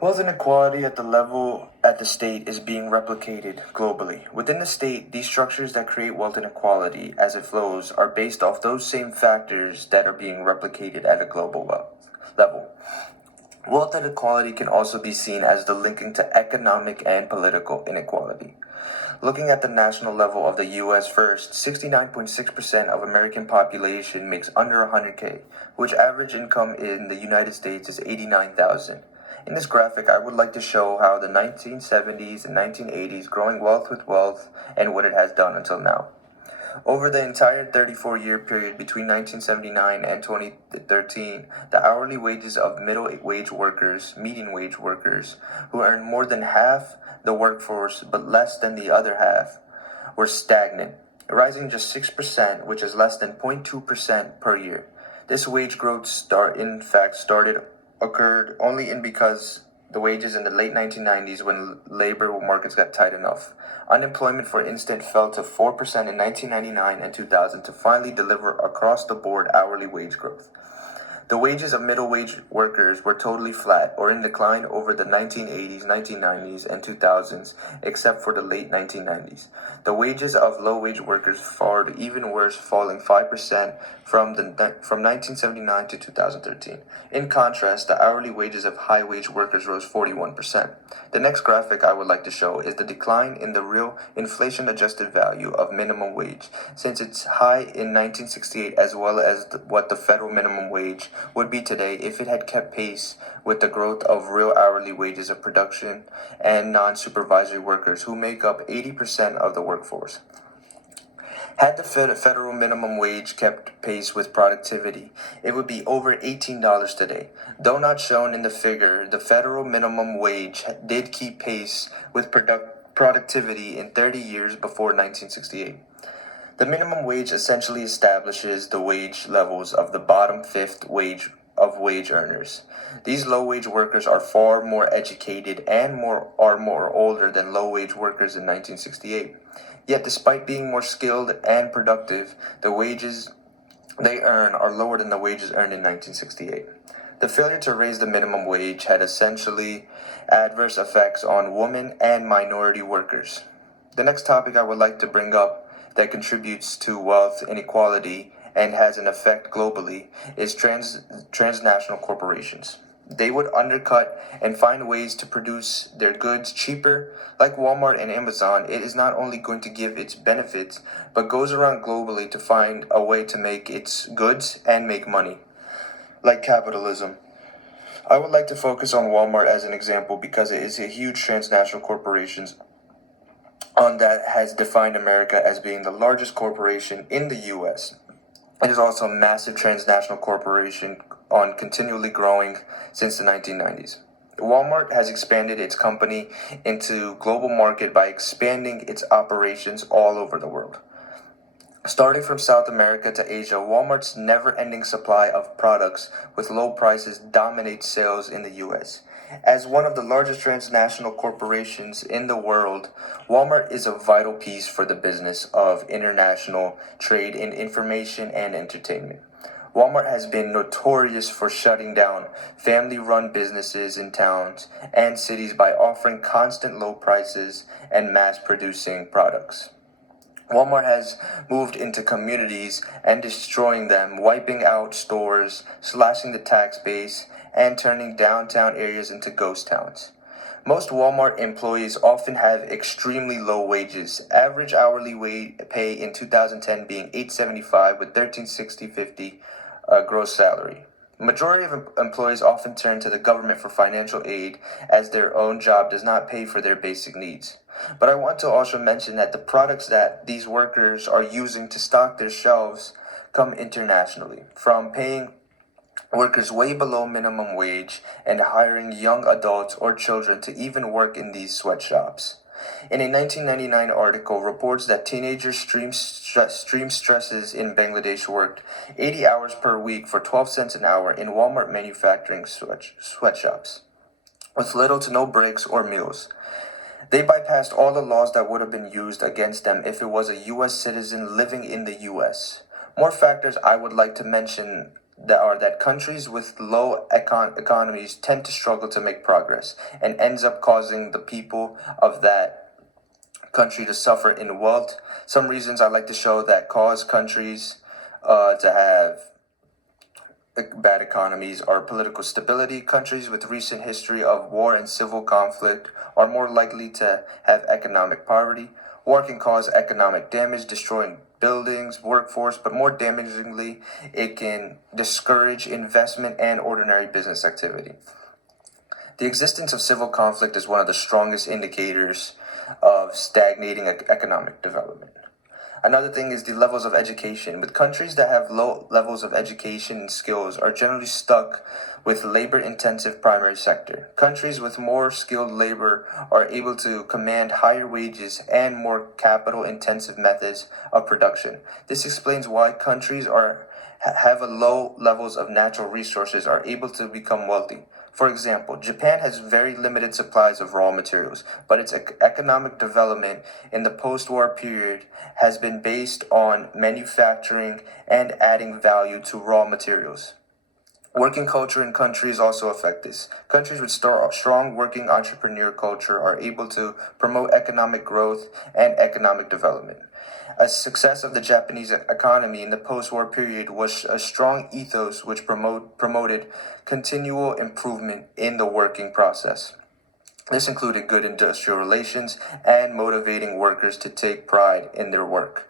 Wealth inequality at the state is being replicated globally. Within the state, these structures that create wealth inequality as it flows are based off those same factors that are being replicated at a global level. Wealth inequality can also be seen as the linking to economic and political inequality. Looking at the national level of the US first, 69.6% of American population makes under 100K, which average income in the United States is 89,000. In this graphic, I would like to show how the 1970s and 1980s growing wealth with wealth and what it has done until now. Over the entire 34-year period between 1979 and 2013, the hourly wages of median wage workers, who earn more than half the workforce but less than the other half, were stagnant, rising just 6%, which is less than 0.2% per year. This wage growth occurred only because the wages in the late 1990s when labor markets got tight enough. Unemployment, for instance, fell to 4% in 1999 and 2000 to finally deliver across the board hourly wage growth. The wages of middle wage workers were totally flat or in decline over the 1980s, 1990s, and 2000s, except for the late 1990s. The wages of low wage workers fared even worse, falling 5% from 1979 to 2013. In contrast, the hourly wages of high wage workers rose 41%. The next graphic I would like to show is the decline in the real inflation adjusted value of minimum wage since its high in 1968, as well as what the federal minimum wage would be today if it had kept pace with the growth of real hourly wages of production and non-supervisory workers who make up 80% of the workforce. Had the federal minimum wage kept pace with productivity, it would be over $18 today. Though not shown in the figure, the federal minimum wage did keep pace with productivity in 30 years before 1968. The minimum wage essentially establishes the wage levels of the bottom fifth wage earners. These low-wage workers are far more educated and more older than low-wage workers in 1968. Yet, despite being more skilled and productive, the wages they earn are lower than the wages earned in 1968. The failure to raise the minimum wage had essentially adverse effects on women and minority workers. The next topic I would like to bring up that contributes to wealth inequality and has an effect globally is transnational corporations. They would undercut and find ways to produce their goods cheaper. Like Walmart and Amazon, it is not only going to give its benefits, but goes around globally to find a way to make its goods and make money. Like capitalism. I would like to focus on Walmart as an example because it is a huge transnational corporation that has defined America as being the largest corporation in the U.S. It is also a massive transnational corporation continually growing since the 1990s. Walmart has expanded its company into global market by expanding its operations all over the world. Starting from South America to Asia, Walmart's never-ending supply of products with low prices dominates sales in the U.S. As one of the largest transnational corporations in the world, Walmart is a vital piece for the business of international trade in information and entertainment. Walmart has been notorious for shutting down family-run businesses in towns and cities by offering constant low prices and mass-producing products. Walmart has moved into communities and destroying them, wiping out stores, slashing the tax base, and turning downtown areas into ghost towns. Most Walmart employees often have extremely low wages, average hourly pay in 2010 being $8.75 with $13.60.50 gross salary. Majority of employees often turn to the government for financial aid as their own job does not pay for their basic needs. But I want to also mention that the products that these workers are using to stock their shelves come internationally, from paying workers way below minimum wage and hiring young adults or children to even work in these sweatshops. In a 1999 article, reports that teenagers stream stresses in Bangladesh worked 80 hours per week for 12 cents an hour in Walmart manufacturing sweatshops, with little to no breaks or meals. They bypassed all the laws that would have been used against them if it was a U.S. citizen living in the U.S. More factors I would like to mention that countries with low economies tend to struggle to make progress and ends up causing the people of that country to suffer in wealth. Some reasons I like to show that cause countries to have bad economies are political stability. Countries with recent history of war and civil conflict are more likely to have economic poverty. War can cause economic damage, destroying buildings, workforce, but more damagingly, it can discourage investment and ordinary business activity. The existence of civil conflict is one of the strongest indicators of stagnating economic development. Another thing is the levels of education. With countries that have low levels of education and skills are generally stuck with labor-intensive primary sector. Countries with more skilled labor are able to command higher wages and more capital-intensive methods of production. This explains why countries have a low levels of natural resources are able to become wealthy. For example, Japan has very limited supplies of raw materials, but its economic development in the post-war period has been based on manufacturing and adding value to raw materials. Working culture in countries also affect this. Countries with strong working entrepreneur culture are able to promote economic growth and economic development. A success of the Japanese economy in the post-war period was a strong ethos which promoted continual improvement in the working process. This included good industrial relations and motivating workers to take pride in their work.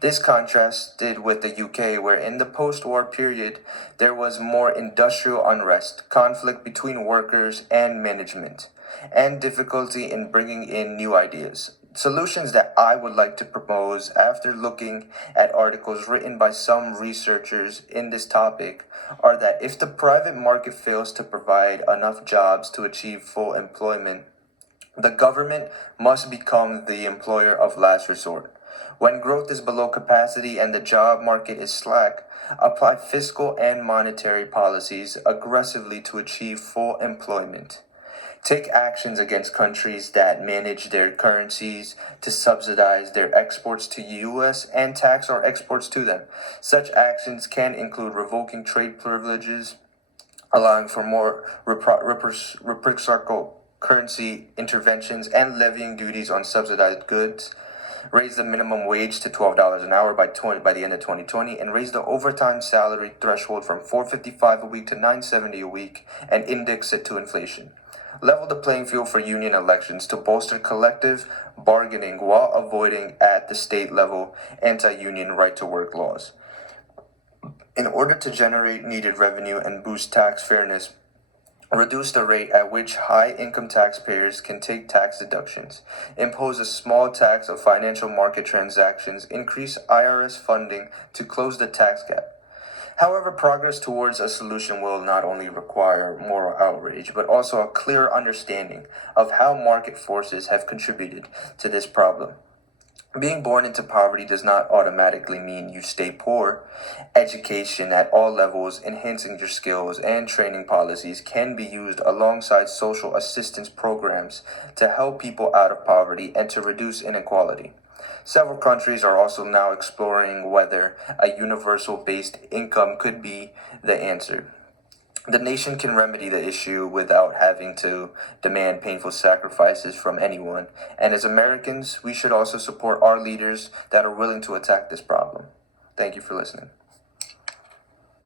This contrasted with the UK, where in the post-war period there was more industrial unrest, conflict between workers and management, and difficulty in bringing in new ideas. Solutions that I would like to propose after looking at articles written by some researchers in this topic are that if the private market fails to provide enough jobs to achieve full employment, the government must become the employer of last resort. When growth is below capacity and the job market is slack, apply fiscal and monetary policies aggressively to achieve full employment. Take actions against countries that manage their currencies to subsidize their exports to U.S. and tax our exports to them. Such actions can include revoking trade privileges, allowing for more reciprocal currency interventions, and levying duties on subsidized goods. Raise the minimum wage to $12 an hour by the end of 2020, and raise the overtime salary threshold from $4.55 a week to $9.70 a week, and index it to inflation. Level the playing field for union elections to bolster collective bargaining while avoiding at the state level anti-union right-to-work laws. In order to generate needed revenue and boost tax fairness, reduce the rate at which high-income taxpayers can take tax deductions, impose a small tax of financial market transactions, increase IRS funding to close the tax gap. However, progress towards a solution will not only require moral outrage, but also a clear understanding of how market forces have contributed to this problem. Being born into poverty does not automatically mean you stay poor. Education at all levels, enhancing your skills, and training policies can be used alongside social assistance programs to help people out of poverty and to reduce inequality. Several countries are also now exploring whether a universal-based income could be the answer. The nation can remedy the issue without having to demand painful sacrifices from anyone, and as Americans, we should also support our leaders that are willing to attack this problem. Thank you for listening.